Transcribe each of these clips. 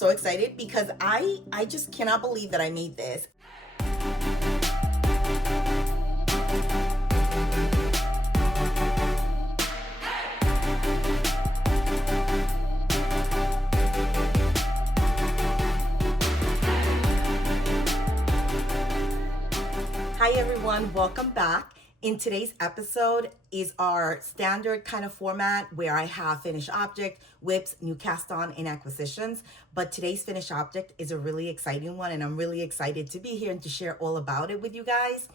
So excited because I just cannot believe that I made this. Hi everyone, welcome back. In today's episode is our standard kind of format where I have finished object, WIPs, new cast on, and acquisitions. But today's finished object is a really exciting one, and I'm really excited to be here and to share all about it with you guys.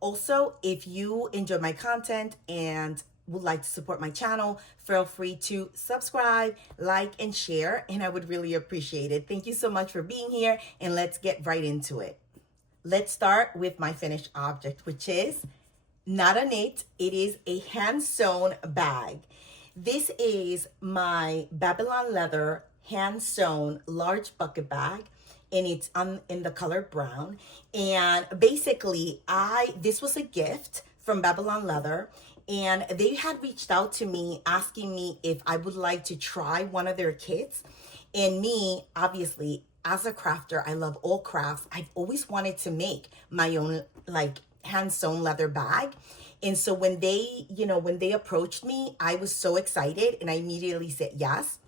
Also, if you enjoy my content and would like to support my channel, feel free to subscribe, like, and share, and I would really appreciate it. Thank you so much for being here, and let's get right into it. Let's start with my finished object, which is not a knit, it is a hand-sewn bag. This is my Babylon leather hand-sewn large bucket bag, and it's in the color brown. And basically, this was a gift from Babylon Leather, and they had reached out to me asking me if I would like to try one of their kits. And me, obviously, as a crafter, I love all crafts. I've always wanted to make my own hand-sewn leather bag. And so when they approached me, I was so excited and I immediately said yes.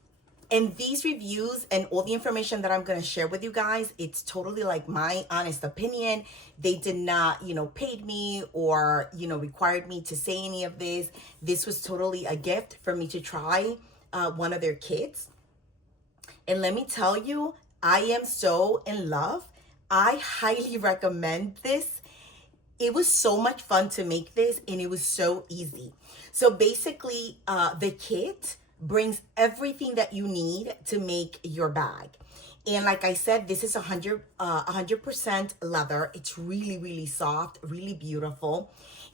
And these reviews and all the information that I'm going to share with you guys, it's totally like my honest opinion. They did not, paid me or, required me to say any of this. This was totally a gift for me to try one of their kits. And let me tell you, I am so in love. I highly recommend this. It was so much fun to make this, and it was so easy. So basically, the kit brings everything that you need to make your bag. And like I said, this is 100% leather. It's really, really soft, really beautiful.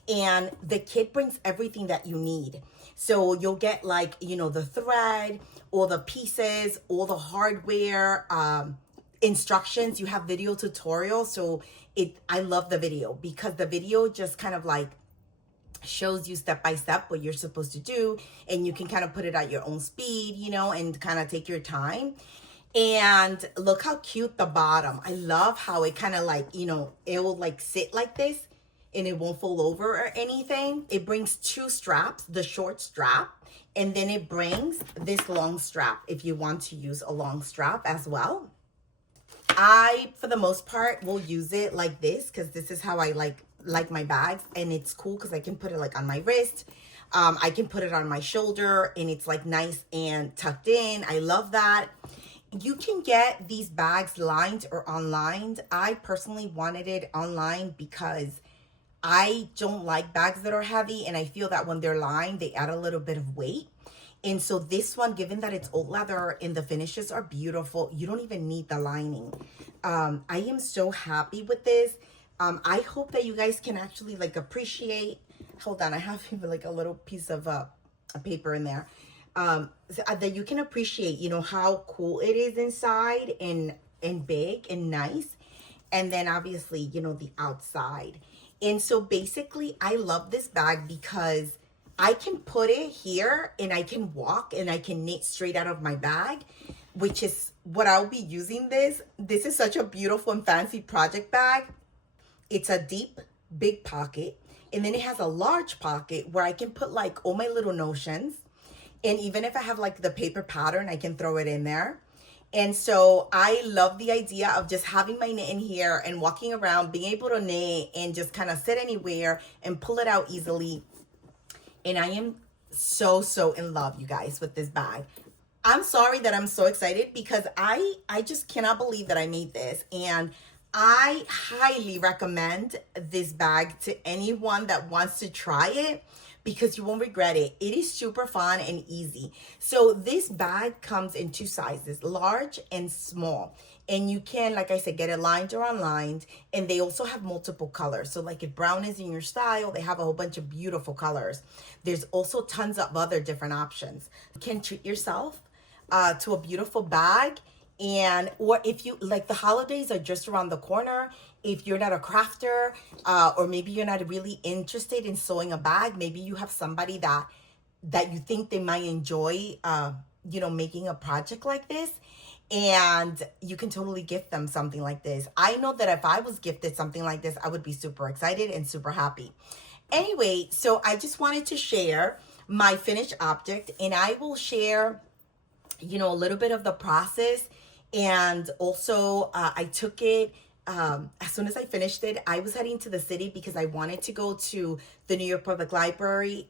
And the kit brings everything that you need. So you'll get the thread, all the pieces, all the hardware, instructions. You have video tutorials. So I love the video because the video just kind of shows you step by step what you're supposed to do, and you can kind of put it at your own speed, and kind of take your time. And look how cute the bottom. I love how it kind of it will sit like this and it won't fall over or anything. It brings two straps, the short strap, and then it brings this long strap if you want to use a long strap as well. I, for the most part, will use it like this because this is how I like my bags, and it's cool because I can put it on my wrist. I can put it on my shoulder, and it's nice and tucked in. I love that. You can get these bags lined or unlined. I personally wanted it online because I don't like bags that are heavy, and I feel that when they're lined, they add a little bit of weight. And so this one, given that it's old leather and the finishes are beautiful, you don't even need the lining. I am so happy with this. I hope that you guys can actually appreciate. Hold on, I have even a little piece of a paper in there. So that you can appreciate, how cool it is inside and big and nice. And then obviously, the outside. And so basically, I love this bag because I can put it here and I can walk and I can knit straight out of my bag, which is what I'll be using this. This is such a beautiful and fancy project bag. It's a deep, big pocket. And then it has a large pocket where I can put all my little notions. And even if I have the paper pattern, I can throw it in there. And so I love the idea of just having my knit in here and walking around, being able to knit and just kind of sit anywhere and pull it out easily. And I am so, so in love, you guys, with this bag. I'm sorry that I'm so excited because I just cannot believe that I made this. And I highly recommend this bag to anyone that wants to try it because you won't regret it. It is super fun and easy. So this bag comes in two sizes, large and small. And you can, like I said, get it lined or unlined. And they also have multiple colors. So if brown is in your style, they have a whole bunch of beautiful colors. There's also tons of other different options. You can treat yourself to a beautiful bag. Or if you the holidays are just around the corner, if you're not a crafter, or maybe you're not really interested in sewing a bag, maybe you have somebody that you think they might enjoy, making a project like this. and you can totally gift them something like this. I know that if I was gifted something like this, I would be super excited and super happy. Anyway, so I just wanted to share my finished object, and I will share, a little bit of the process. And also, I took it, as soon as I finished it, I was heading to the city because I wanted to go to the New York Public Library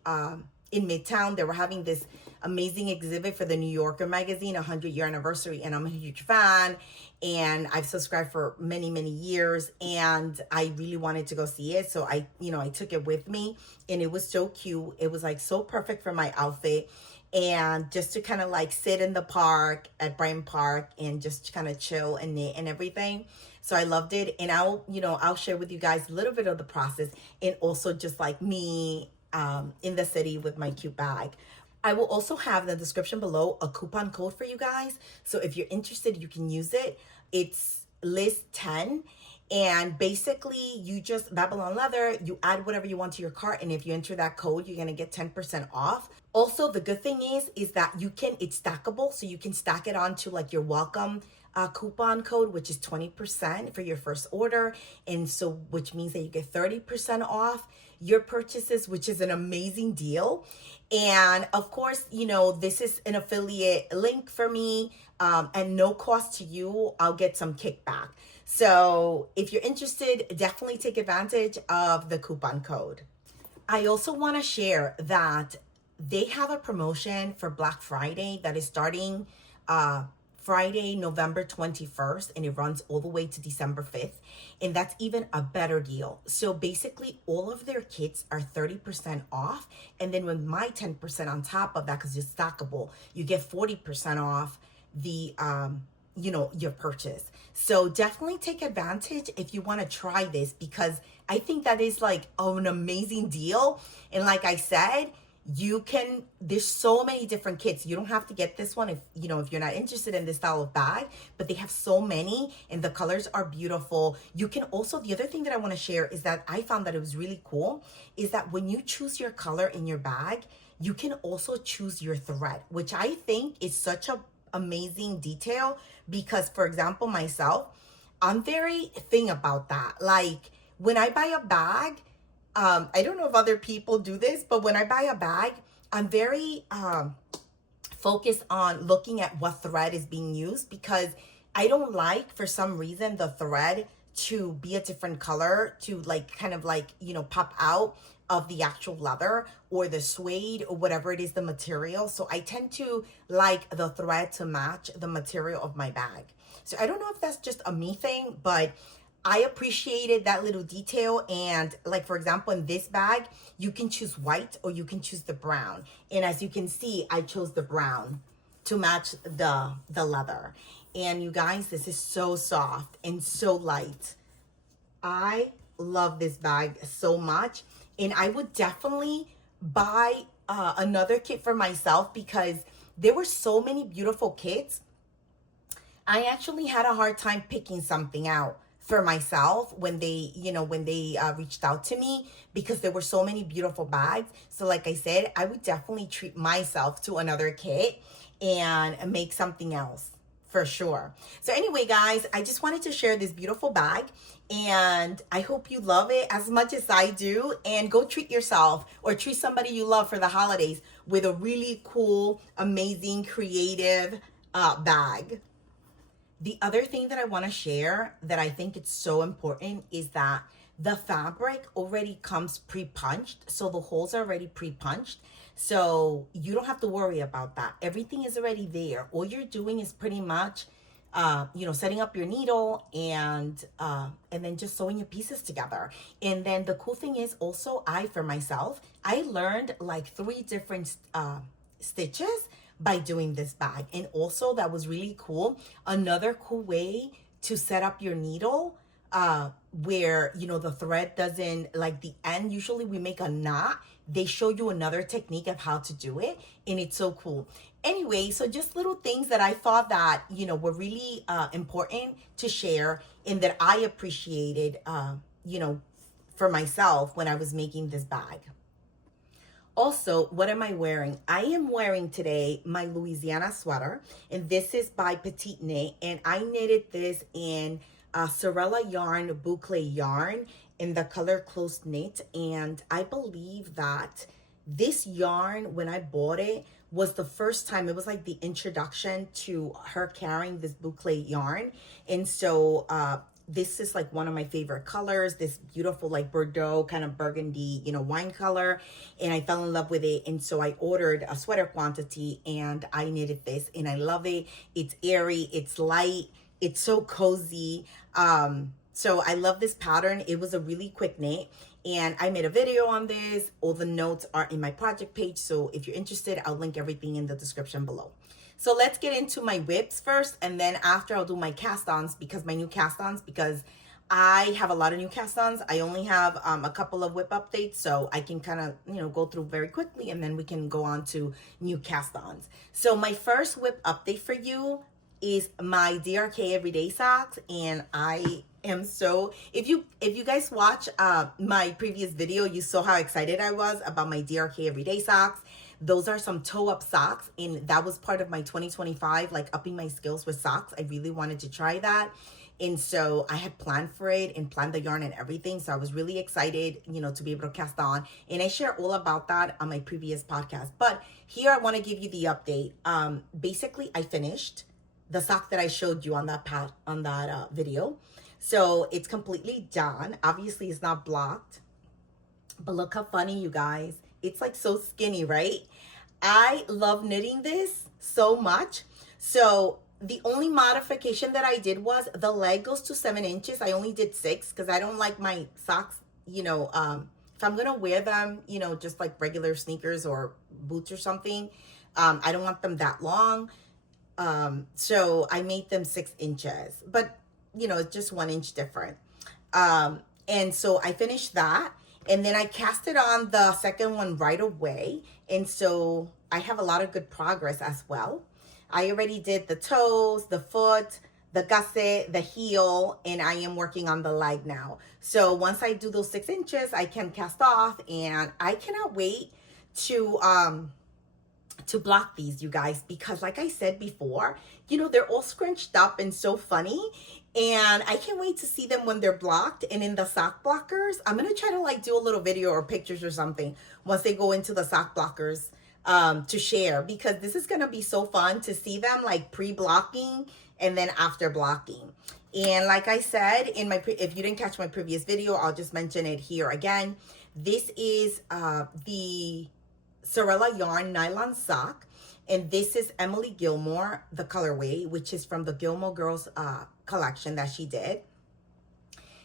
in Midtown. They were having this amazing exhibit for the New Yorker magazine 100-year anniversary, and I'm a huge fan, and I've subscribed for many, many years, and I really wanted to go see it. So I took it with me, and it was so cute. It was like so perfect for my outfit, and just to kind of like sit in the park at Bryant Park and just kind of chill and knit and everything. So I loved it, and I'll share with you guys a little bit of the process, and also just like me in the city with my cute bag. I will also have in the description below a coupon code for you guys. So if you're interested, you can use it. It's list 10. And basically, you just Babylon Leather, you add whatever you want to your cart. And if you enter that code, you're going to get 10% off. Also, the good thing is that it's stackable. So you can stack it onto like your welcome coupon code, which is 20% for your first order. And so, which means that you get 30% off your purchases, which is an amazing deal. And of course, this is an affiliate link for me, and no cost to you. I'll get some kickback. So if you're interested, definitely take advantage of the coupon code. I also want to share that they have a promotion for Black Friday that is starting Friday, November 21st, and it runs all the way to December 5th. And that's even a better deal. So basically, all of their kits are 30% off. And then with my 10% on top of that, because it's stackable, you get 40% off the, your purchase. So definitely take advantage if you want to try this, because I think that is like an amazing deal. And like I said, there's so many different kits. You don't have to get this one if you're not interested in this style of bag, but they have so many and the colors are beautiful. You can also, the other thing that I want to share is that I found that it was really cool is that when you choose your color in your bag, you can also choose your thread, which I think is such a amazing detail, because for example, myself, I'm very thing about that. Like when I buy a bag, I don't know if other people do this, but when I buy a bag, I'm very focused on looking at what thread is being used, because I don't like, for some reason, the thread to be a different color, to like kind of like, pop out of the actual leather or the suede or whatever it is, the material. So I tend to like the thread to match the material of my bag. So I don't know if that's just a me thing, but I appreciated that little detail. And like, for example, in this bag, you can choose white or you can choose the brown. And as you can see, I chose the brown to match the leather. And you guys, this is so soft and so light. I love this bag so much. And I would definitely buy another kit for myself, because there were so many beautiful kits. I actually had a hard time picking something out for myself when they reached out to me, because there were so many beautiful bags. So like I said, I would definitely treat myself to another kit and make something else for sure. So anyway, guys, I just wanted to share this beautiful bag, and I hope you love it as much as I do. And go treat yourself or treat somebody you love for the holidays with a really cool, amazing, creative bag. The other thing that I want to share that I think it's so important is that the fabric already comes pre-punched. So the holes are already pre-punched. So you don't have to worry about that. Everything is already there. All you're doing is pretty much, setting up your needle and then just sewing your pieces together. And then the cool thing is also, for myself, I learned like 3 different stitches by doing this bag. And also that was really cool. Another cool way to set up your needle, where, the thread doesn't, like the end, usually we make a knot. They show you another technique of how to do it. And it's so cool. Anyway, so just little things that I thought that, were really important to share, and that I appreciated, for myself when I was making this bag. Also, what am I wearing? I am wearing today my Louisiana sweater, and this is by Petite Knit, and I knitted this in Sewrella Yarn Boucle yarn in the color Close Knit. And I believe that this yarn, when I bought it, was the first time, it was like the introduction to her carrying this boucle yarn. And so this is like one of my favorite colors, this beautiful like Bordeaux kind of burgundy, you know, wine color. And I fell in love with it. And so I ordered a sweater quantity and I knitted this and I love it. It's airy, it's light, it's so cozy. So I love this pattern. It was a really quick knit. And I made a video on this. All the notes are in my project page. So if you're interested, I'll link everything in the description below. So let's get into my WIPs first. And then after I'll do my cast ons, because my new cast ons, because I have a lot of new cast ons. I only have a couple of WIP updates. So I can kind of, you know, go through very quickly and then we can go on to new cast ons. So my first WIP update for you is my DRK Everyday Socks. And I am so, if you guys watch my previous video, you saw how excited I was about my DRK Everyday Socks. Those are some toe up socks, and that was part of my 2025, like upping my skills with socks. I really wanted to try that. And so I had planned for it and planned the yarn and everything. So I was really excited, you know, to be able to cast on. And I share all about that on my previous podcast. But here I want to give you the update. Basically, I finished the sock that I showed you on that video. So it's completely done. Obviously, it's not blocked. But look how funny, you guys. It's like so skinny, right? I love knitting this so much. So the only modification that I did was the leg goes to 7 inches. I only did 6 because I don't like my socks, you know, if I'm going to wear them, you know, just like regular sneakers or boots or something, I don't want them that long. So I made them 6 inches, but you know, it's just 1 inch different. And so I finished that. And then I cast it on the second one right away. And so I have a lot of good progress as well. I already did the toes, the foot, the gusset, the heel, and I am working on the leg now. So once I do those 6 inches, I can cast off, and I cannot wait to block these, you guys, because like I said before, you know, they're all scrunched up and so funny. And I can't wait to see them when they're blocked and in the sock blockers. I'm going to try to like do a little video or pictures or something once they go into the sock blockers to share, because this is going to be so fun to see them like pre-blocking and then after blocking. And like I said in my, if you didn't catch my previous video, I'll just mention it here again. This is the Sewrella Yarn nylon sock. And this is Emily Gilmore, the colorway, which is from the Gilmore Girls collection that she did.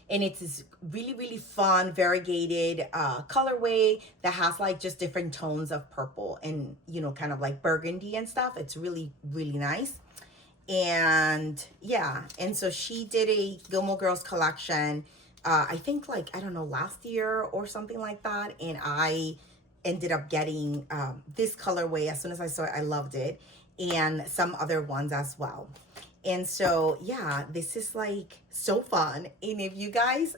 And it's this really, really fun, variegated colorway that has like just different tones of purple and, you know, kind of like burgundy and stuff. It's really, really nice. And yeah, and so she did a Gilmore Girls collection, I think like, I don't know, last year or something like that. And I ended up getting this colorway as soon as I saw it. I loved it, and some other ones as well. And so yeah, this is like so fun. And if you guys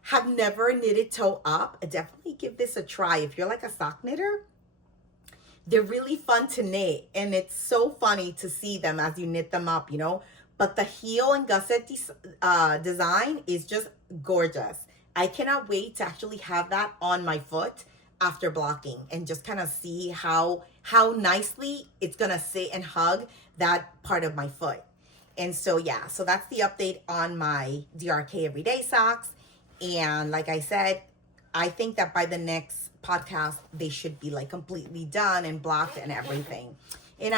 have never knitted toe up, definitely give this a try. If you're like a sock knitter, they're really fun to knit, and it's so funny to see them as you knit them up, you know. But the heel and gusset design is just gorgeous. I cannot wait to actually have that on my foot after blocking and just kind of see how nicely it's gonna sit and hug that part of my foot. And so yeah, so that's the update on my DRK Everyday Socks. And like I said, I think that by the next podcast they should be like completely done and blocked and everything. And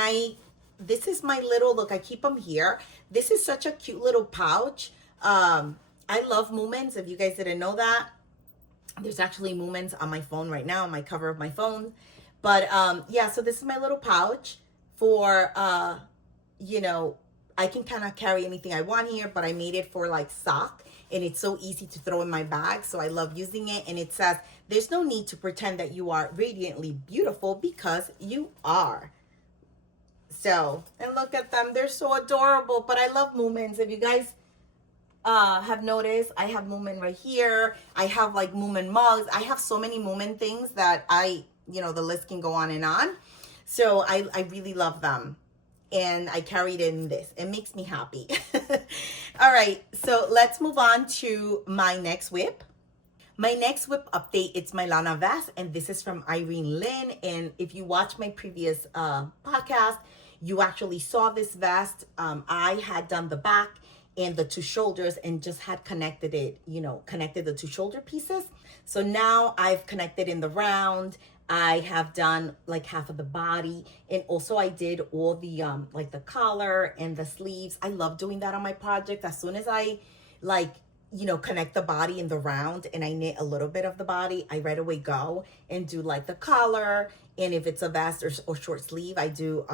this is my little, look, I keep them here. This is such a cute little pouch. I love Movements, if you guys didn't know that. There's actually Movements on my phone right now, on my cover of my phone. But yeah, so this is my little pouch for, you know, I can kind of carry anything I want here, but I made it for like sock, and it's so easy to throw in my bag. So I love using it. And it says, there's no need to pretend that you are radiantly beautiful, because you are. So, and look at them. They're so adorable, but I love Movements. If you guys have noticed, I have Movement right here. I have like Movement mugs. I have so many Movement things that I the list can go on and on. So I really love them. And I carried in this. It makes me happy. All right, so let's move on to my next WIP. My next WIP update, it's my Lana vest, and this is from Irene Lynn. And if you watch my previous podcast, you actually saw this vest. I had done the back and the two shoulders and just had connected it, connected the two shoulder pieces. So now I've connected in the round. I have done like half of the body, and also I did all the like the collar and the sleeves. I love doing that on my project. As soon as I connect the body in the round and I knit a little bit of the body, I right away go and do like the collar, and if it's a vest or short sleeve, I do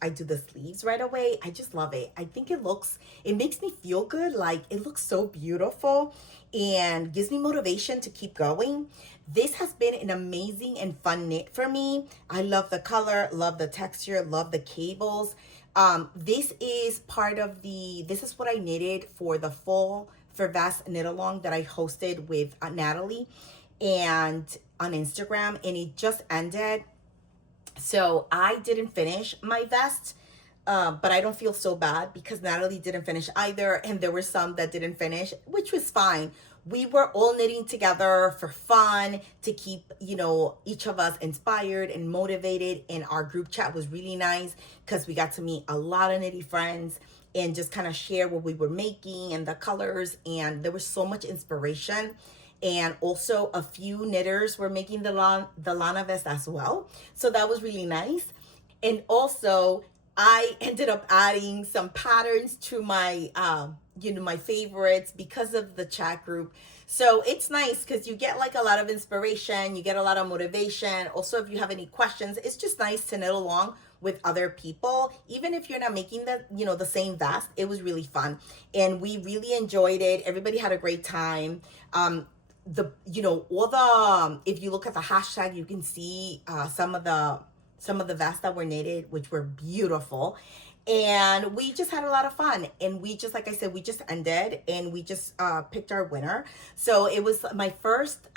the sleeves right away. I just love it. I think it makes me feel good. Like, it looks so beautiful and gives me motivation to keep going. This has been an amazing and fun knit for me. I love the color, love the texture, love the cables. This is what I knitted for the Fall for Vest knit along that I hosted with Natalie and on Instagram, and it just ended. So I didn't finish my vest, but I don't feel so bad because Natalie didn't finish either, and there were some that didn't finish, which was fine. We were all knitting together for fun to keep, each of us inspired and motivated, and our group chat was really nice because we got to meet a lot of knitty friends and just kind of share what we were making and the colors, and there was so much inspiration. And also a few knitters were making the Lana vest as well. So that was really nice. And also I ended up adding some patterns to my, my favorites because of the chat group. So it's nice because you get like a lot of inspiration, you get a lot of motivation. Also, if you have any questions, it's just nice to knit along with other people. Even if you're not making the same vest, it was really fun. And we really enjoyed it. Everybody had a great time. If you look at the hashtag, you can see some of the vests that were knitted, which were beautiful. And we just had a lot of fun. And we just, like I said, we just ended and we just picked our winner. So it was my first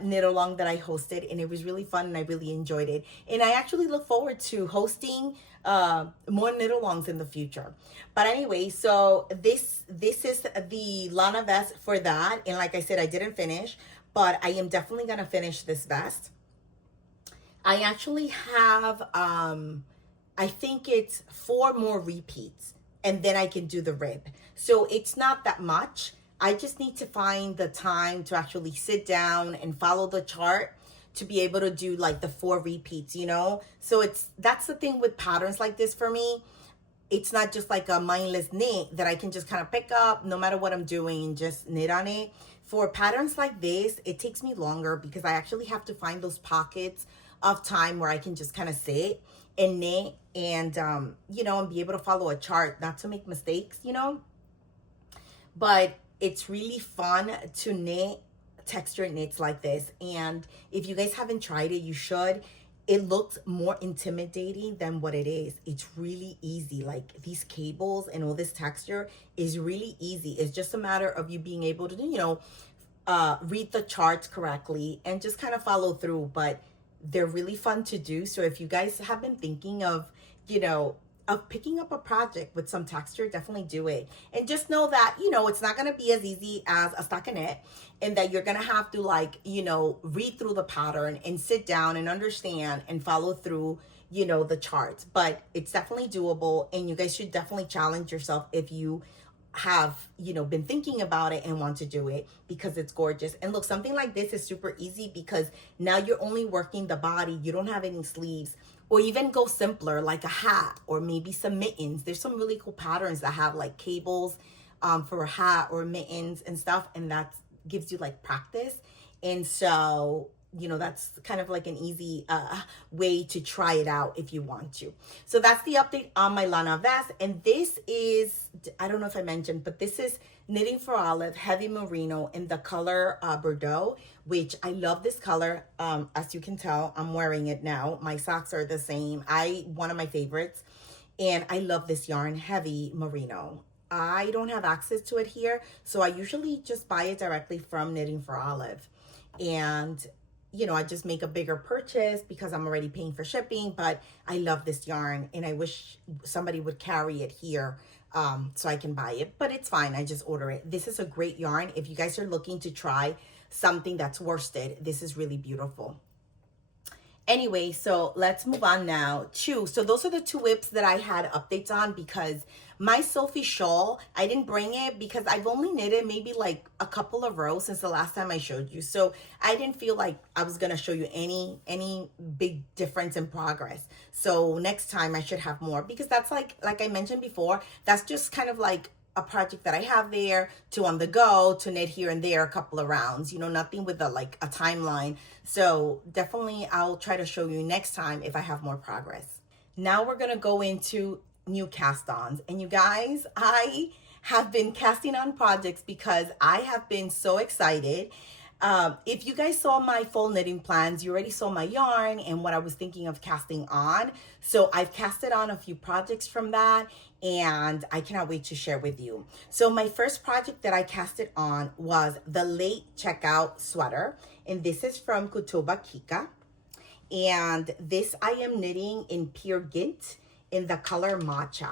knit along that I hosted, and it was really fun and I really enjoyed it. And I actually look forward to hosting more knit alongs in the future. But anyway, so this is the Lana vest for that. And like I said, I didn't finish, but I am definitely going to finish this vest. I actually have, I think it's 4 more repeats, and then I can do the rib. So it's not that much. I just need to find the time to actually sit down and follow the chart to be able to do like the 4 repeats, So that's the thing with patterns like this for me. It's not just like a mindless knit that I can just kind of pick up no matter what I'm doing and just knit on it. For patterns like this, it takes me longer because I actually have to find those pockets of time where I can just kind of sit and knit and, and be able to follow a chart, not to make mistakes, But it's really fun to knit texture knits like this. And if you guys haven't tried it, you should. It looks more intimidating than what it is. It's really easy. Like, these cables and all this texture is really easy. It's just a matter of you being able to, read the charts correctly and just kind of follow through. But they're really fun to do. So if you guys have been thinking of, of picking up a project with some texture, definitely do it. And just know that, it's not going to be as easy as a stockinette, and that you're going to have to read through the pattern and sit down and understand and follow through, the charts. But it's definitely doable, and you guys should definitely challenge yourself if you have, been thinking about it and want to do it, because it's gorgeous. And look, something like this is super easy because now you're only working the body. You don't have any sleeves. Or even go simpler, like a hat or maybe some mittens. There's some really cool patterns that have like cables for a hat or mittens and stuff. And that gives you like practice. And so, that's kind of like an easy way to try it out if you want to. So that's the update on my Lana vest. And this is, I don't know if I mentioned, but this is Knitting for Olive Heavy Merino in the color Bordeaux, which I love this color. As you can tell, I'm wearing it now. My socks are the same. One of my favorites. And I love this yarn, Heavy Merino. I don't have access to it here, so I usually just buy it directly from Knitting for Olive. And you know, I just make a bigger purchase because I'm already paying for shipping. But I love this yarn and I wish somebody would carry it here so I can buy it. But it's fine, I just order it. This is a great yarn. If you guys are looking to try something that's worsted, this is really beautiful. Anyway, so let's move on now to, so those are the two WIPs that I had updates on, because my Sophie shawl, I didn't bring it because I've only knitted maybe like a couple of rows since the last time I showed you. So I didn't feel like I was gonna show you any big difference in progress. So next time I should have more, because that's like I mentioned before, that's just kind of like a project that I have there to on the go to knit here and there a couple of rounds, you know, nothing with a timeline. So definitely I'll try to show you next time if I have more progress. Now we're gonna go into new cast ons. And you guys, I have been casting on projects because I have been so excited. If you guys saw my fall knitting plans, you already saw my yarn and what I was thinking of casting on. So I've casted on a few projects from that and I cannot wait to share with you. So my first project that I casted on was the late checkout sweater. And this is from Kutoba Kika. And this I am knitting in Peer Gynt in the color Matcha.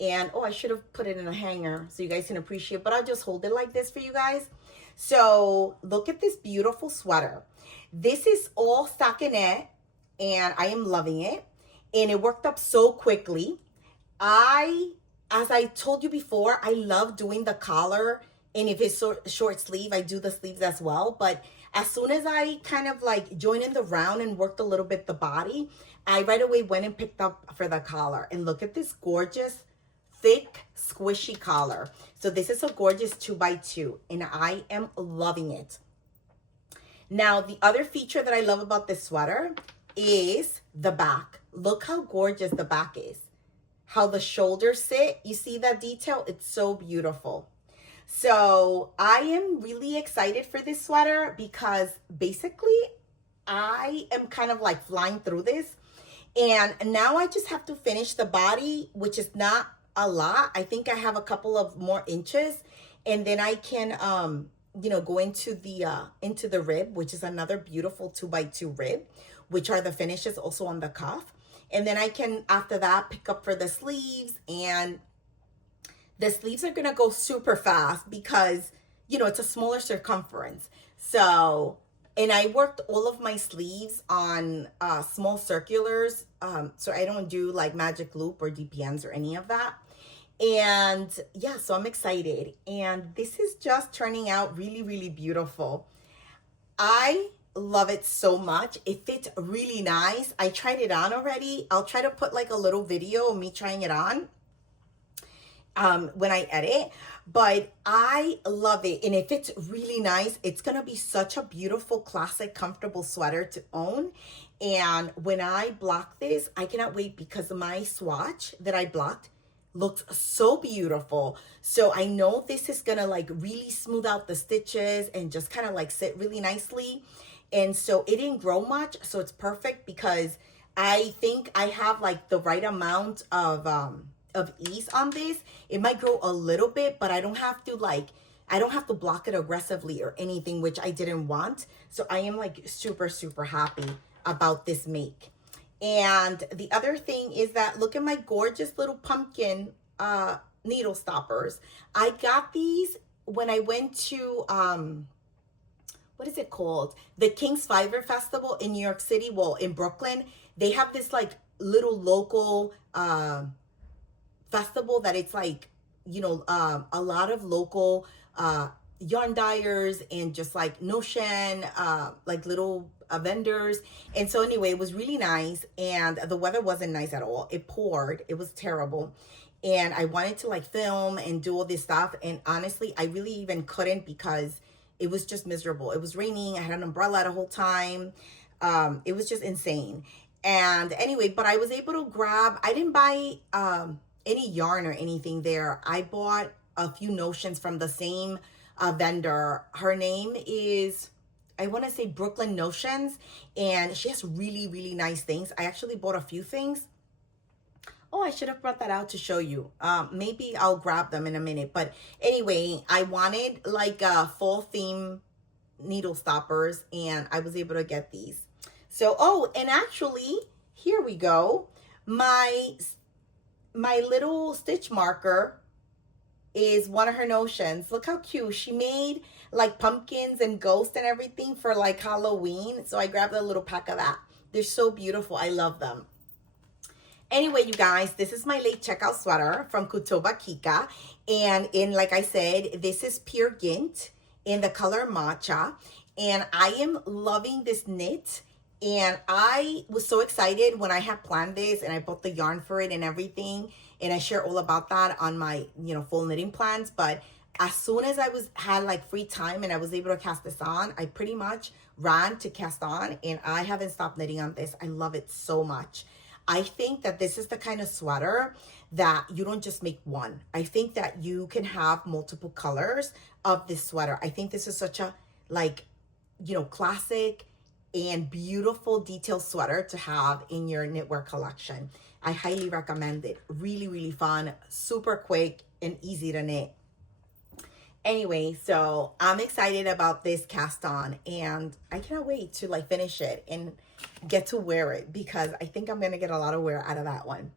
And oh, I should have put it in a hanger so you guys can appreciate, but I'll just hold it like this for you guys. So look at this beautiful sweater. This is all stockinette and I am loving it. And it worked up so quickly. As I told you before, I love doing the collar. And if it's short sleeve, I do the sleeves as well. But as soon as I kind of like joined in the round and worked a little bit the body, I right away went and picked up for the collar. And look at this gorgeous, thick, squishy collar. So this is a gorgeous 2x2 and I am loving it. Now, the other feature that I love about this sweater is the back. Look how gorgeous the back is. How the shoulders sit. You see that detail? It's so beautiful. So I am really excited for this sweater because basically I am kind of like flying through this. And now I just have to finish the body, which is not a lot. I think I have a couple of more inches and then I can, you know, go into the rib, which is another beautiful 2x2 rib, which are the finishes also on the cuff. And then I can, after that, pick up for the sleeves, and the sleeves are going to go super fast because, you know, it's a smaller circumference. So, and I worked all of my sleeves on small circulars. So I don't do like magic loop or DPNs or any of that. And yeah, so I'm excited. And this is just turning out really, really beautiful. I love it so much. It fits really nice. I tried it on already. I'll try to put like a little video of me trying it on when I edit, but I love it and it fits really nice. It's gonna be such a beautiful, classic, comfortable sweater to own. And when I block this, I cannot wait because my swatch that I blocked looks so beautiful. So I know this is gonna like really smooth out the stitches and just kind of like sit really nicely. And so it didn't grow much, so it's perfect because I think I have like the right amount of ease on this. It might grow a little bit, but I don't have to block it aggressively or anything, which I didn't want. So I am like super, super happy about this make. And the other thing is that look at my gorgeous little pumpkin needle stoppers. I got these when I went to what is it called? The King's Fiber Festival in New York City. Well, in Brooklyn, they have this like little local festival that it's like, you know, a lot of local yarn dyers and just like Notion, like little vendors. And so anyway, it was really nice and the weather wasn't nice at all. It poured. It was terrible. And I wanted to like film and do all this stuff. And honestly, I really even couldn't because it was just miserable. It was raining. I had an umbrella the whole time. It was just insane. And anyway, but I was able to grab, I didn't buy any yarn or anything there. I bought a few notions from the same vendor. Her name is, I want to say Brooklyn Notions, and she has really, really nice things. I actually bought a few things. Oh, I should have brought that out to show you. Maybe I'll grab them in a minute. But anyway, I wanted like a fall theme needle stoppers, and I was able to get these. So, oh, and actually, here we go. My little stitch marker is one of her notions. Look how cute. She made like pumpkins and ghosts and everything for like Halloween. So I grabbed a little pack of that. They're so beautiful. I love them. Anyway, you guys, this is my late checkout sweater from Kutoba Kika. And like I said, this is pure Gint in the color matcha. And I am loving this knit. And I was so excited when I had planned this and I bought the yarn for it and everything. And I share all about that on my, full knitting plans. But as soon as I had like free time and I was able to cast this on, I pretty much ran to Cast On, and I haven't stopped knitting on this. I love it so much. I think that this is the kind of sweater that you don't just make one. I think that you can have multiple colors of this sweater. I think this is such a classic and beautiful detailed sweater to have in your knitwear collection. I highly recommend it. Really, really fun, super quick and easy to knit. Anyway, so I'm excited about this cast on, and I cannot wait to like finish it and get to wear it, because I think I'm gonna get a lot of wear out of that one.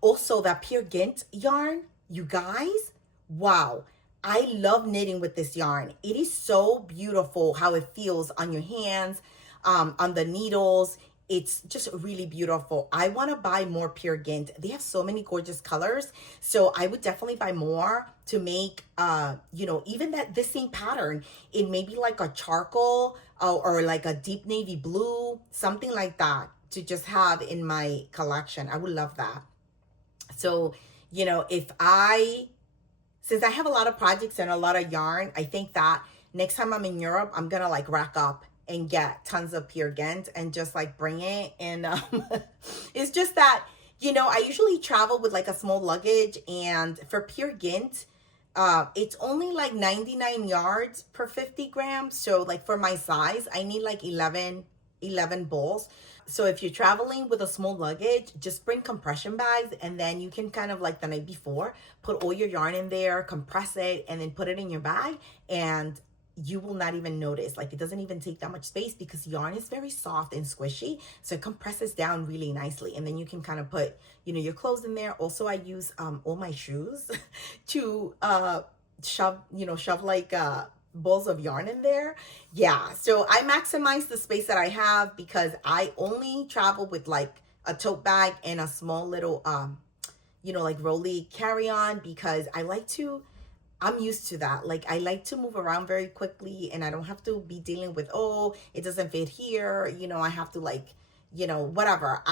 Also, that pure Gint yarn, you guys, wow. I love knitting with this yarn. It is so beautiful how it feels on your hands, on the needles. It's just really beautiful. I want to buy more pure Gint. They have so many gorgeous colors. So I would definitely buy more to make, even this same pattern. It may be like a charcoal or like a deep navy blue, something like that, to just have in my collection. I would love that. So, since I have a lot of projects and a lot of yarn, I think that next time I'm in Europe, I'm going to like rack up and get tons of pure Gint and just like bring it. And it's just that, I usually travel with like a small luggage, and for pure Gint, it's only like 99 yards per 50 grams. So like for my size, I need like 11 balls. So if you're traveling with a small luggage, just bring compression bags, and then you can kind of like the night before, put all your yarn in there, compress it, and then put it in your bag, and you will not even notice. Like, it doesn't even take that much space because yarn is very soft and squishy, so it compresses down really nicely. And then you can kind of put, your clothes in there. Also, I use all my shoes to shove like balls of yarn in there. Yeah, so I maximize the space that I have because I only travel with like a tote bag and a small little like rolly carry-on, because I'm used to that. Like, I like to move around very quickly, and I don't have to be dealing with, it doesn't fit here. I have to whatever.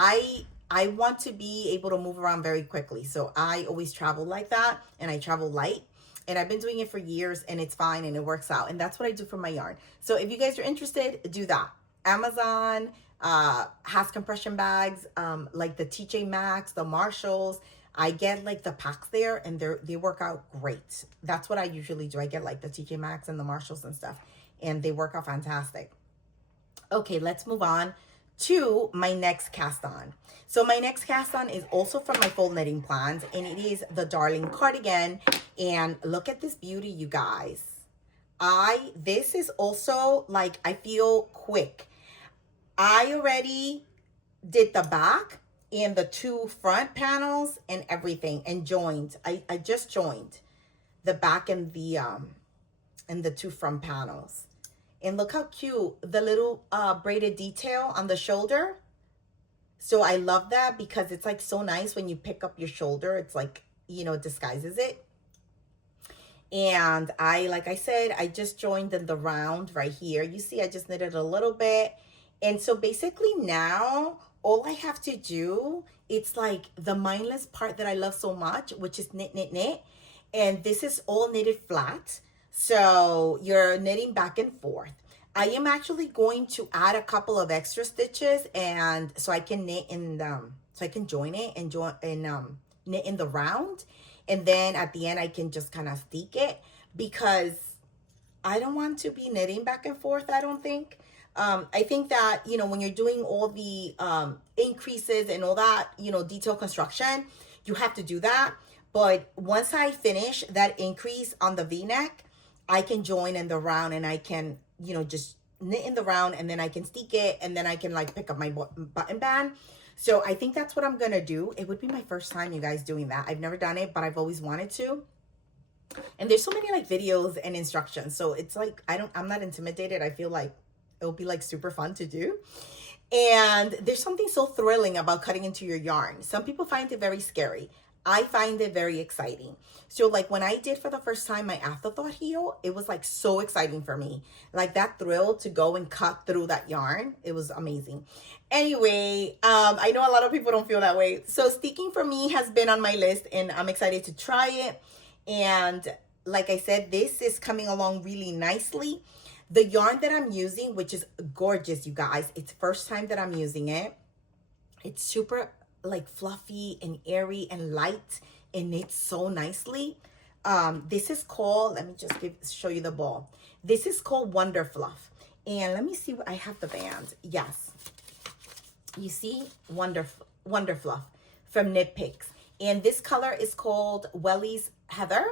I want to be able to move around very quickly. So I always travel like that, and I travel light, and I've been doing it for years, and it's fine, and it works out. And that's what I do for my yarn. So if you guys are interested, do that. Amazon has compression bags, like the TJ Maxx, the Marshalls. I get like the packs there, and they work out great. That's what I usually do. I get like the TJ Maxx and the Marshalls and stuff, and they work out fantastic. Okay, let's move on to my next cast on. So my next cast on is also from my full knitting plans, and it is the Darling cardigan. And look at this beauty, you guys. This is also like, I feel quick. I already did the back and the two front panels and everything, and joined. I just joined the back and the two front panels. And look how cute the little braided detail on the shoulder. So I love that because it's like so nice when you pick up your shoulder. It's like, it disguises it. And like I said, I just joined in the round right here. You see, I just knitted a little bit. And so basically now, all I have to do, it's like the mindless part that I love so much, which is knit, knit, knit. And this is all knitted flat. So you're knitting back and forth. I am actually going to add a couple of extra stitches, and so I can knit so I can join it and knit in the round. And then at the end, I can just kind of steek it, because I don't want to be knitting back and forth, I don't think. I think that, when you're doing all the increases and all that, detail construction, you have to do that. But once I finish that increase on the V-neck, I can join in the round, and I can, just knit in the round, and then I can stick it, and then I can like pick up my button band. So I think that's what I'm gonna do. It would be my first time, you guys, doing that. I've never done it, but I've always wanted to. And there's so many like videos and instructions, so it's like I'm not intimidated. I feel like it'll be like super fun to do. And there's something so thrilling about cutting into your yarn. Some people find it very scary. I find it very exciting. So like when I did for the first time my afterthought heel, it was like so exciting for me. Like that thrill to go and cut through that yarn, it was amazing. Anyway, I know a lot of people don't feel that way. So sticking for me has been on my list, and I'm excited to try it. And like I said, this is coming along really nicely. The yarn that I'm using, which is gorgeous, you guys, it's first time that I'm using it. It's super like fluffy and airy and light, and knits so nicely. This is called, let me just show you the ball. This is called Wonder Fluff. And let me see what I have the band. Yes. You see Wonder Fluff from Knit Picks. And this color is called Welly's Heather,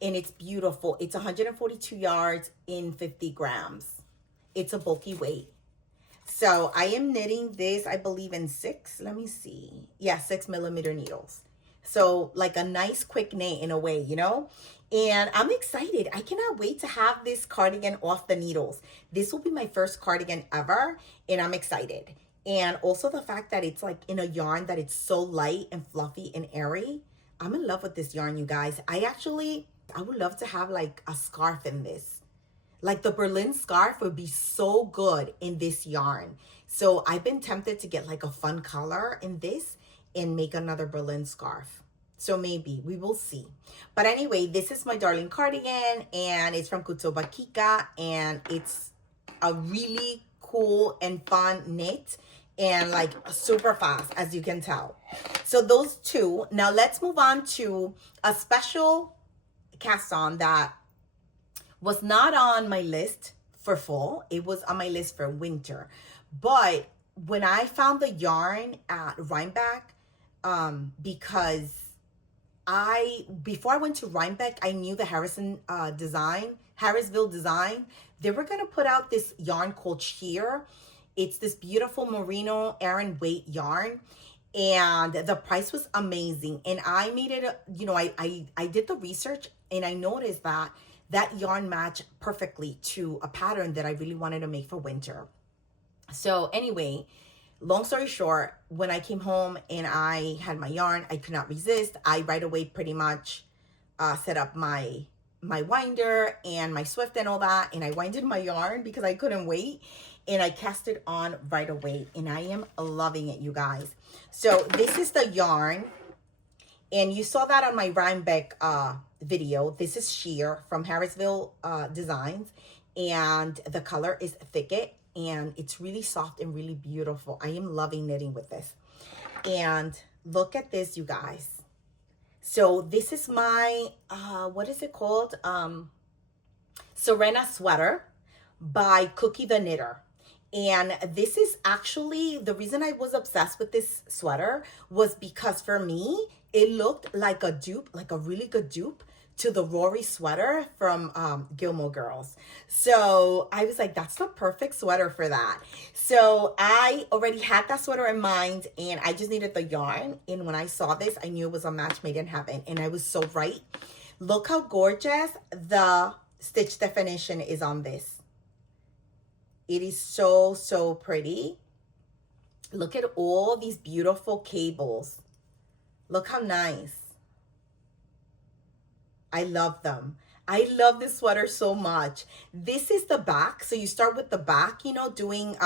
and it's beautiful. It's 142 yards in 50 grams. It's a bulky weight. So I am knitting this, I believe, in 6, let me see. Yeah, 6mm needles. So like a nice quick knit in a way, And I'm excited. I cannot wait to have this cardigan off the needles. This will be my first cardigan ever, and I'm excited. And also the fact that it's like in a yarn that it's so light and fluffy and airy. I'm in love with this yarn, you guys. I would love to have like a scarf in this. Like the Berlin scarf would be so good in this yarn. So I've been tempted to get like a fun color in this and make another Berlin scarf. So maybe, we will see. But anyway, this is my darling cardigan, and it's from Kutoba Kika, and it's a really cool and fun knit, and like super fast, as you can tell. So those two. Now let's move on to a special cast on that was not on my list for fall. It was on my list for winter. But when I found the yarn at Rhinebeck, because before I went to Rhinebeck, I knew the Harrisville design. They were going to put out this yarn called Sheer. It's this beautiful merino Aran weight yarn, and the price was amazing. And I made it, I did the research, and I noticed that yarn matched perfectly to a pattern that I really wanted to make for winter. So anyway, long story short, when I came home and I had my yarn, I could not resist. I right away pretty much set up my winder and my Swift and all that, and I winded my yarn because I couldn't wait, and I cast it on right away, and I am loving it, you guys. So this is the yarn, and you saw that on my Rhinebeck video. This is Sheer from Harrisville Designs, and the color is Thicket, and it's really soft and really beautiful. I am loving knitting with this. And look at this, you guys. So this is my, what is it called? Serena sweater by Cookie the Knitter. And this is actually, the reason I was obsessed with this sweater was because for me, it looked like a dupe, like a really good dupe to the Rory sweater from Gilmore Girls. So I was like, that's the perfect sweater for that. So I already had that sweater in mind, and I just needed the yarn. And when I saw this, I knew it was a match made in heaven, and I was so right. Look how gorgeous the stitch definition is on this. It is so, so pretty. Look at all these beautiful cables. Look how nice. I love them. I love this sweater so much. This is the back. So you start with the back, doing,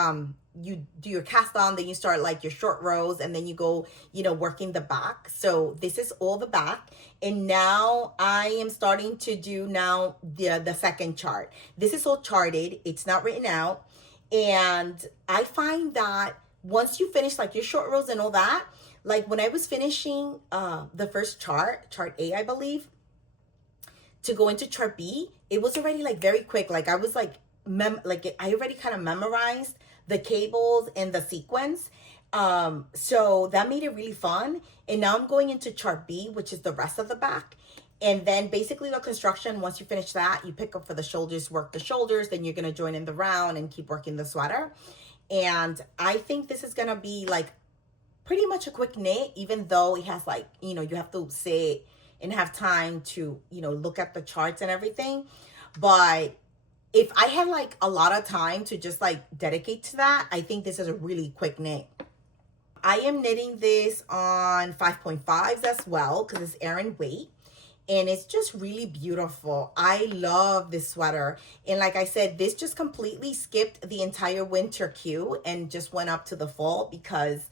you do your cast on, then you start like your short rows, and then you go, working the back. So this is all the back. And now I am starting to do now the second chart. This is all charted. It's not written out. And I find that once you finish like your short rows and all that, like when I was finishing the first chart A, I believe, to go into chart B, it was already like very quick. Like I was like, I already kind of memorized the cables and the sequence. So that made it really fun. And now I'm going into chart B, which is the rest of the back. And then basically the construction, once you finish that, you pick up for the shoulders, work the shoulders, then you're going to join in the round and keep working the sweater. And I think this is going to be like pretty much a quick knit, even though it has like, you know, you have to sit and have time to, you know, look at the charts and everything. But if I had like a lot of time to just like dedicate to that, I think this is a really quick knit. I am knitting this on 5.5s as well because it's Aran weight. And it's just really beautiful. I love this sweater. And like I said, this just completely skipped the entire winter queue and just went up to the fall because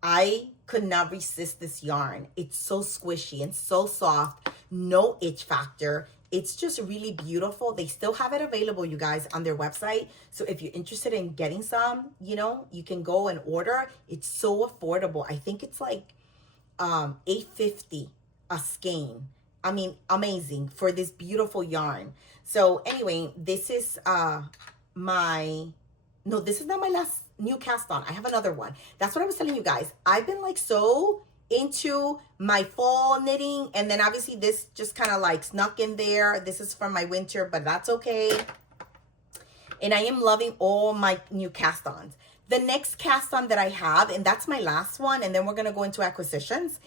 I could not resist this yarn. It's so squishy and so soft. No itch factor. It's just really beautiful. They still have it available, you guys, on their website. So if you're interested in getting some, you know, you can go and order. It's so affordable. I think it's like $8.50 a skein. I mean, amazing for this beautiful yarn. So anyway, this is no, this is not my last new cast on. I have another one. That's what I was telling you guys. I've been like so into my fall knitting, and then obviously this just kind of like snuck in there. This is from my winter, but that's okay. And I am loving all my new cast ons. The next cast on that I have, and that's my last one, and then we're gonna go into acquisitions.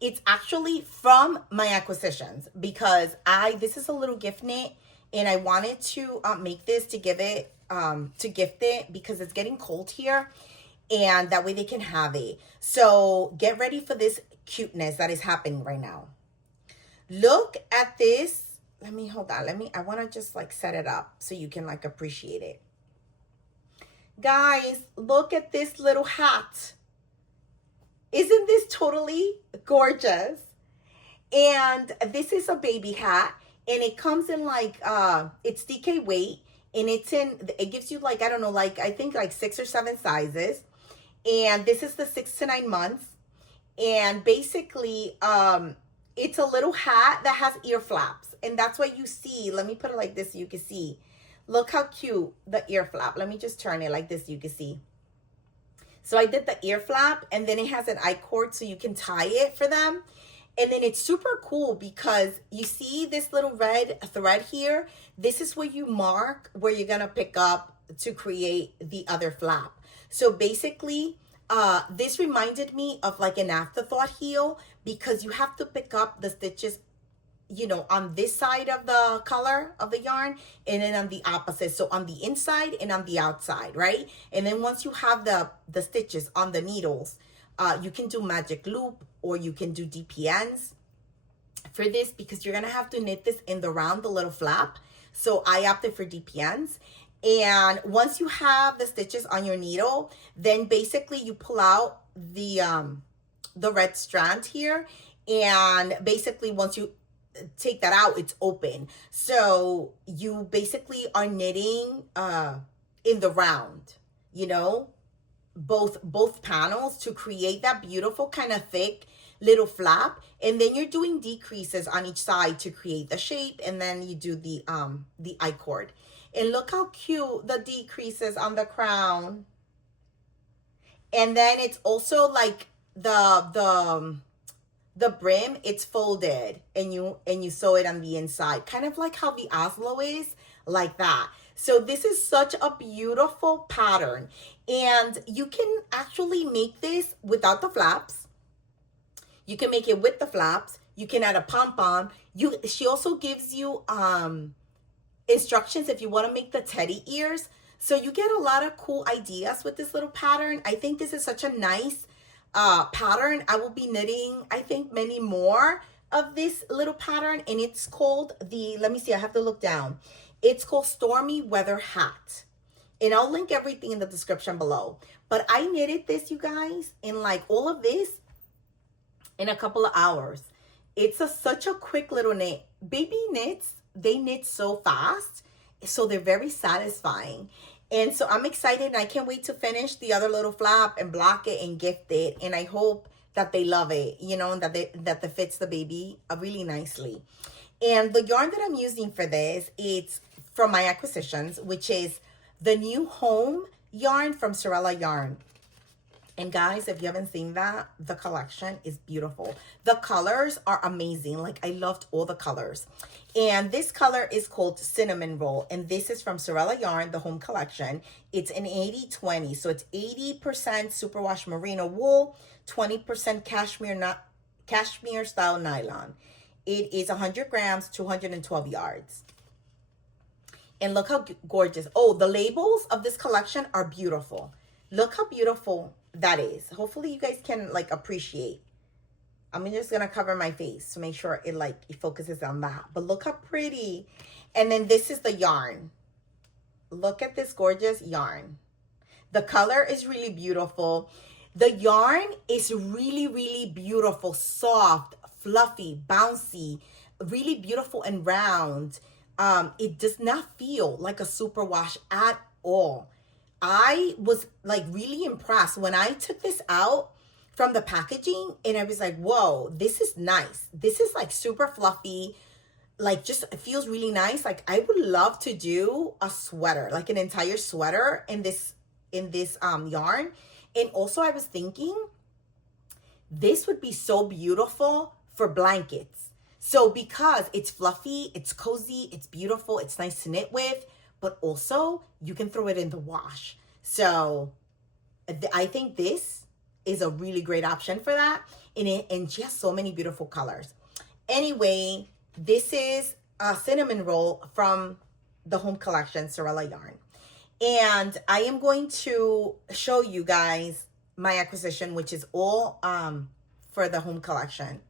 It's actually from my acquisitions because this is a little gift knit, and I wanted to make this to give it, to gift it because it's getting cold here, and that way they can have it. So get ready for this cuteness that is happening right now. Look at this. Hold on. I want to just like set it up so you can like appreciate it. Guys, look at this little hat. Isn't this totally gorgeous? And this is a baby hat, and it comes in like, it's DK weight, and it gives you like, I don't know, like, I think like 6 or 7 sizes. And this is the 6 to 9 months. And basically, it's a little hat that has ear flaps. And that's what you see. Let me put it like this so you can see. Look how cute the ear flap. Let me just turn it like this so you can see. So I did the ear flap, and then it has an I-cord so you can tie it for them. And then it's super cool because you see this little red thread here. This is where you mark where you're going to pick up to create the other flap. So basically, this reminded me of like an afterthought heel because you have to pick up the stitches, you know, on this side of the color of the yarn, and then on the opposite. So on the inside and on the outside, right? And then once you have the stitches on the needles, you can do magic loop or you can do DPNs for this because you're going to have to knit this in the round, the little flap. So I opted for DPNs. And once you have the stitches on your needle, then basically you pull out the red strand here. And basically once you take that out, it's open. So you basically are knitting in the round, you know, both panels to create that beautiful kind of thick little flap. And then you're doing decreases on each side to create the shape, and then you do the I-cord. And look how cute the decreases on the crown. And then it's also like the brim, it's folded, and you sew it on the inside, kind of like how the Oslo is, like that. So this is such a beautiful pattern, and you can actually make this without the flaps. You can make it with the flaps. You can add a pom-pom. She also gives you instructions if you want to make the teddy ears. So you get a lot of cool ideas with this little pattern. I think this is such a nice pattern. I will be knitting, I think, many more of this little pattern, and it's called let me see, I have to look down. It's called Stormy Weather Hat, and I'll link everything in the description below. But I knitted this, you guys, in like all of this in a couple of hours. It's such a quick little knit. Baby knits, they knit so fast, so they're very satisfying. And so I'm excited, and I can't wait to finish the other little flap and block it and gift it. And I hope that they love it, you know, and that it fits the baby really nicely. And the yarn that I'm using for this, it's from my acquisitions, which is the new Home yarn from Sewrella Yarn. And guys, if you haven't seen that, the collection is beautiful. The colors are amazing. Like, I loved all the colors. And this color is called Cinnamon Roll. And this is from Sewrella Yarn, the home collection. It's an 80-20. So it's 80% superwash merino wool, 20% cashmere style nylon. It is 100 grams, 212 yards. And look how gorgeous. Oh, the labels of this collection are beautiful. Look how beautiful that is. Hopefully you guys can like appreciate. I'm just gonna cover my face to make sure it focuses on that. But look how pretty. And then this is the yarn. Look at this gorgeous yarn. The color is really beautiful. The yarn is really, really beautiful, soft, fluffy, bouncy, really beautiful and round. It does not feel like a superwash at all. I was like really impressed when I took this out from the packaging, and I was like, whoa, this is nice. This is like super fluffy, like just it feels really nice. Like I would love to do a sweater, like an entire sweater in this yarn. And also I was thinking this would be so beautiful for blankets. So because it's fluffy, it's cozy, it's beautiful, it's nice to knit with, but also you can throw it in the wash. So I think this is a really great option for that. And just so many beautiful colors. Anyway, this is a Cinnamon Roll from the home collection, Sewrella Yarn. And I am going to show you guys my acquisition, which is all for the home collection.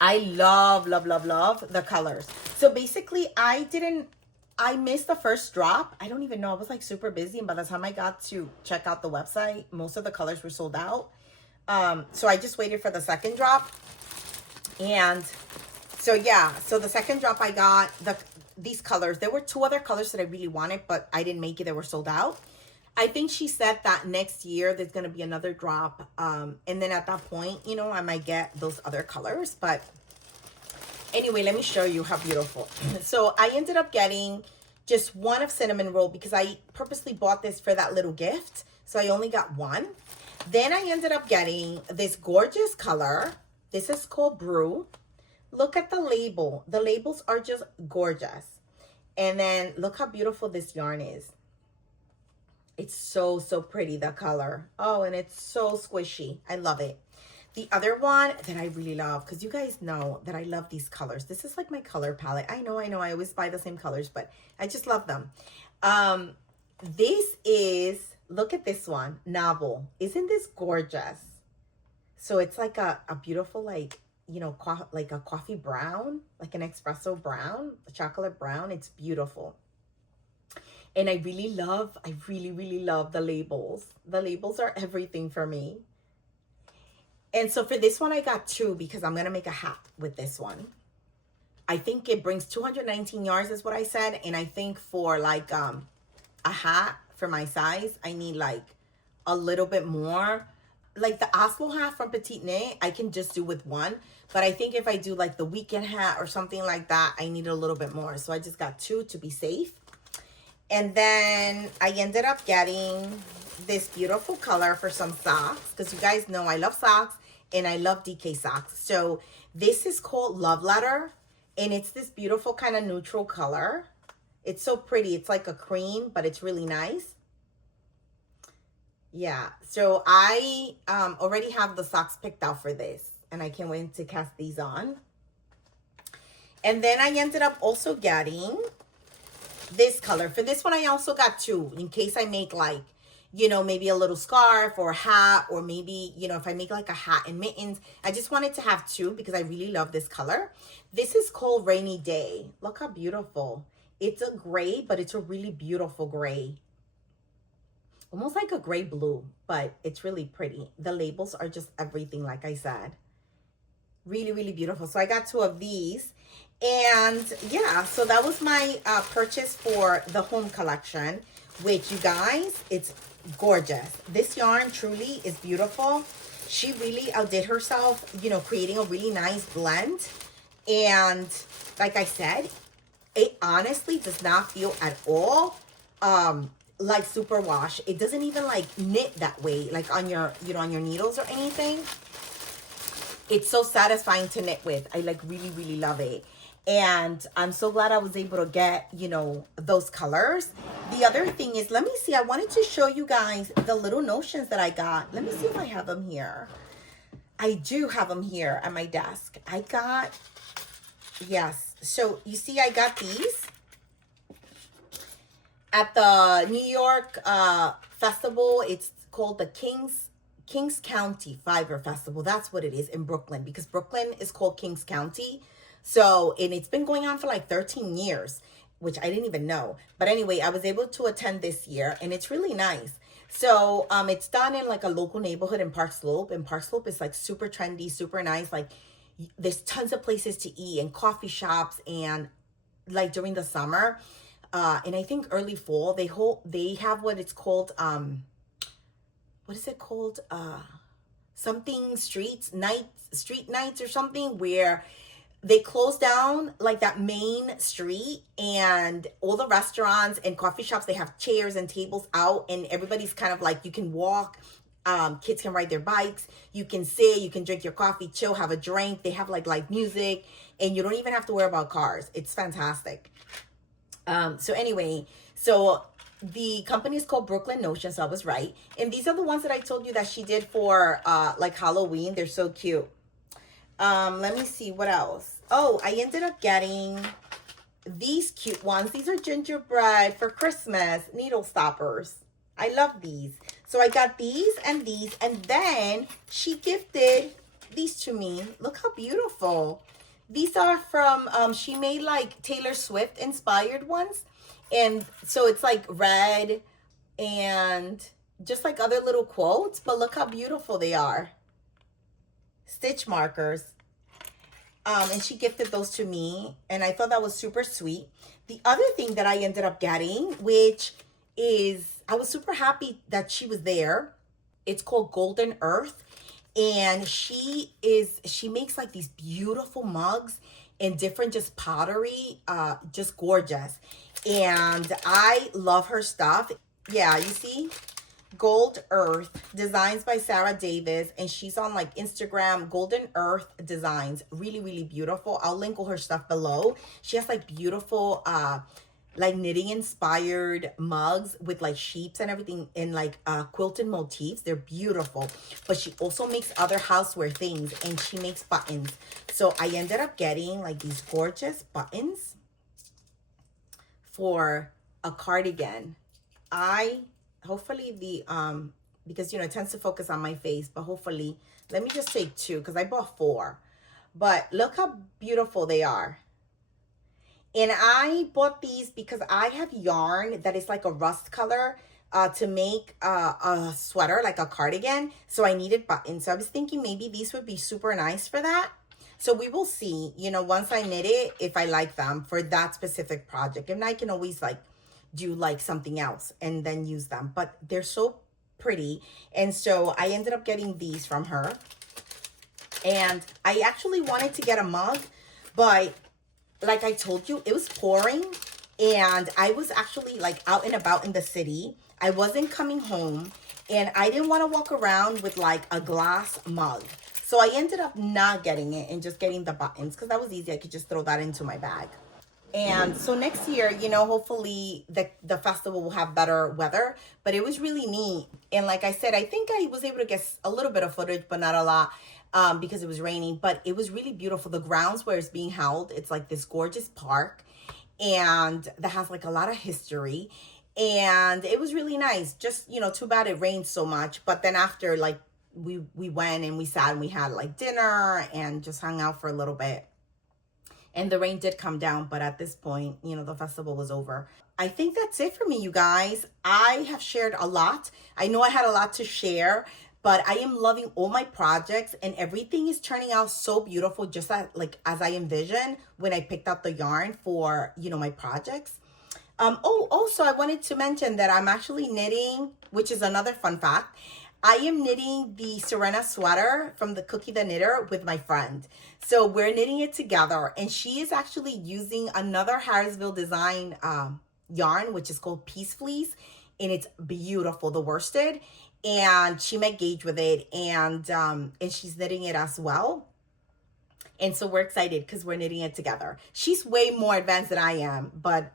I love the colors. So basically I missed the first drop. I don't even know. I was like super busy. And by the time I got to check out the website, most of the colors were sold out. So I just waited for the second drop. And so, yeah. So the second drop I got these colors. There were two other colors that I really wanted, but I didn't make it. They were sold out. I think she said that next year there's going to be another drop. And then at that point, you know, I might get those other colors. But anyway, let me show you how beautiful. So I ended up getting just one of Cinnamon Roll because I purposely bought this for that little gift. So I only got one. Then I ended up getting this gorgeous color. This is called Brew. Look at the label. The labels are just gorgeous. And then look how beautiful this yarn is. It's so, so pretty, the color. Oh, and it's so squishy. I love it. The other one that I really love, because you guys know that I love these colors. This is like my color palette. I know. I always buy the same colors, but I just love them. This is, look at this one, Novel. Isn't this gorgeous? So it's like a beautiful, like, you know, like a coffee brown, like an espresso brown, a chocolate brown. It's beautiful. And I really love the labels. The labels are everything for me. And so for this one, I got two because I'm going to make a hat with this one. I think it brings 219 yards is what I said. And I think for like a hat for my size, I need like a little bit more. Like the Oslo hat from Petite Knit, I can just do with one. But I think if I do like the weekend hat or something like that, I need a little bit more. So I just got two to be safe. And then I ended up getting this beautiful color for some socks. Because you guys know I love socks and I love DK socks. So this is called Love Letter. And it's this beautiful kind of neutral color. It's so pretty. It's like a cream, but it's really nice. Yeah. So I already have the socks picked out for this. And I can't wait to cast these on. And then I ended up also getting this color. For this one, I also got two in case I make like, you know, maybe a little scarf or a hat, or maybe, you know, if I make like a hat and mittens. I just wanted to have two because I really love this color. This is called Rainy Day. Look how beautiful. It's a gray, but it's a really beautiful gray. Almost like a gray blue, but it's really pretty. The labels are just everything, like I said. Really, really beautiful. So I got two of these. And yeah, so that was my purchase for the home collection, which you guys, it's gorgeous. This yarn truly is beautiful. She really outdid herself, you know, creating a really nice blend. And like I said, it honestly does not feel at all like super wash. It doesn't even like knit that way, like on your, you know, on your needles or anything. It's so satisfying to knit with. I like really, really love it. And I'm so glad I was able to get, you know, those colors. The other thing is, let me see, I wanted to show you guys the little notions that I got. Let me see if I have them here. I do have them here at my desk. I got, yes. So you see, I got these at the New York festival. It's called the Kings County Fiber Festival. That's what it is in Brooklyn, because Brooklyn is called Kings County. So, and it's been going on for like 13 years, which I didn't even know. But anyway, I was able to attend this year, and it's really nice. So, it's done in like a local neighborhood in Park Slope, and Park Slope is like super trendy, super nice. Like, there's tons of places to eat and coffee shops, and like during the summer, and I think early fall, they have what it's called, what is it called? Something street nights or something, where they close down like that main street, and all the restaurants and coffee shops, they have chairs and tables out, and everybody's kind of like, you can walk, kids can ride their bikes, you can sit, you can drink your coffee, chill, have a drink. They have like live music, and you don't even have to worry about cars. It's fantastic. So anyway, so the company is called Brooklyn Notion, so I was right. And these are the ones that I told you that she did for like Halloween. They're so cute. Let me see what else. Oh, I ended up getting these cute ones. These are gingerbread for Christmas needle stoppers. I love these. So I got these, and then she gifted these to me. Look how beautiful. These are from, she made like Taylor Swift inspired ones. And so it's like red and just like other little quotes, but look how beautiful they are. Stitch markers. And she gifted those to me, and I thought that was super sweet. The other thing that I ended up getting, which is, I was super happy that she was there. It's called Golden Earth, and she makes like these beautiful mugs and different just pottery, just gorgeous. And I love her stuff. Yeah, you see? Gold Earth, designs by Sarah Davis, and she's on like Instagram, Golden Earth Designs. Really, really beautiful. I'll link all her stuff below. She has like beautiful like knitting inspired mugs with like sheeps and everything in like quilted motifs. They're beautiful. But she also makes other houseware things, and she makes buttons. So I ended up getting like these gorgeous buttons for a cardigan. Hopefully the, because, you know, it tends to focus on my face, but hopefully, let me just say 2, because I bought 4. But look how beautiful they are. And I bought these because I have yarn that is like a rust color to make a sweater, like a cardigan. So I needed buttons. So I was thinking maybe these would be super nice for that. So we will see, you know, once I knit it, if I like them for that specific project. And I can always like do like something else and then use them, but they're so pretty. And so I ended up getting these from her, and I actually wanted to get a mug, but like I told you, it was pouring, and I was actually like out and about in the city. I wasn't coming home, and I didn't want to walk around with like a glass mug. So I ended up not getting it and just getting the buttons, because that was easy. I could just throw that into my bag. And so next year, you know, hopefully the festival will have better weather, but it was really neat. And like I said, I think I was able to get a little bit of footage, but not a lot, because it was raining, but it was really beautiful. The grounds where it's being held, it's like this gorgeous park, and that has like a lot of history, and it was really nice. Just, you know, too bad it rained so much, but then after, like, we went and we sat and we had like dinner and just hung out for a little bit. And the rain did come down, but at this point, you know, the festival was over. I think that's it for me, you guys. I have shared a lot. I know I had a lot to share, but I am loving all my projects, and everything is turning out so beautiful, just as I envisioned when I picked out the yarn for, you know, my projects. Also, I wanted to mention that I'm actually knitting, which is another fun fact. I am knitting the Sewrella sweater from the Cookie the Knitter with my friend. So we're knitting it together, and she is actually using another Harrisville design yarn, which is called Peace Fleece. and it's beautiful, the worsted. And she met Gage with it, and she's knitting it as well. And so we're excited because we're knitting it together. She's way more advanced than I am, but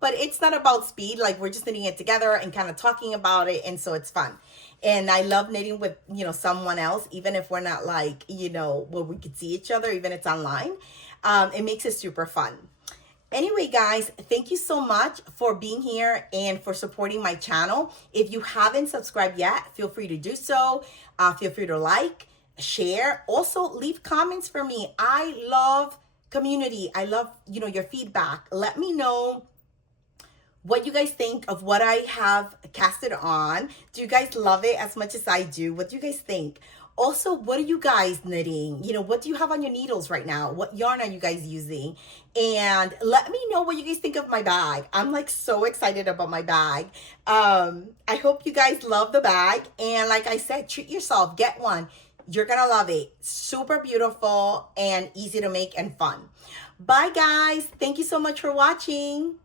but it's not about speed. Like, we're just knitting it together and kind of talking about it. And so it's fun. And I love knitting with, someone else, even if we're not like, where we could see each other, even if it's online. It makes it super fun. Anyway, guys, thank you so much for being here and for supporting my channel. If you haven't subscribed yet, feel free to do so. Feel free to like, share, also leave comments for me. I love community. I love, your feedback. Let me know what you guys think of what I have casted on. Do you guys love it as much as I do? What do you guys think? Also, what are you guys knitting? What do you have on your needles right now? What yarn are you guys using? And let me know what you guys think of my bag. I'm like so excited about my bag. I hope you guys love the bag. And like I said, treat yourself, get one. You're gonna love it. Super beautiful and easy to make and fun. Bye, guys. Thank you so much for watching.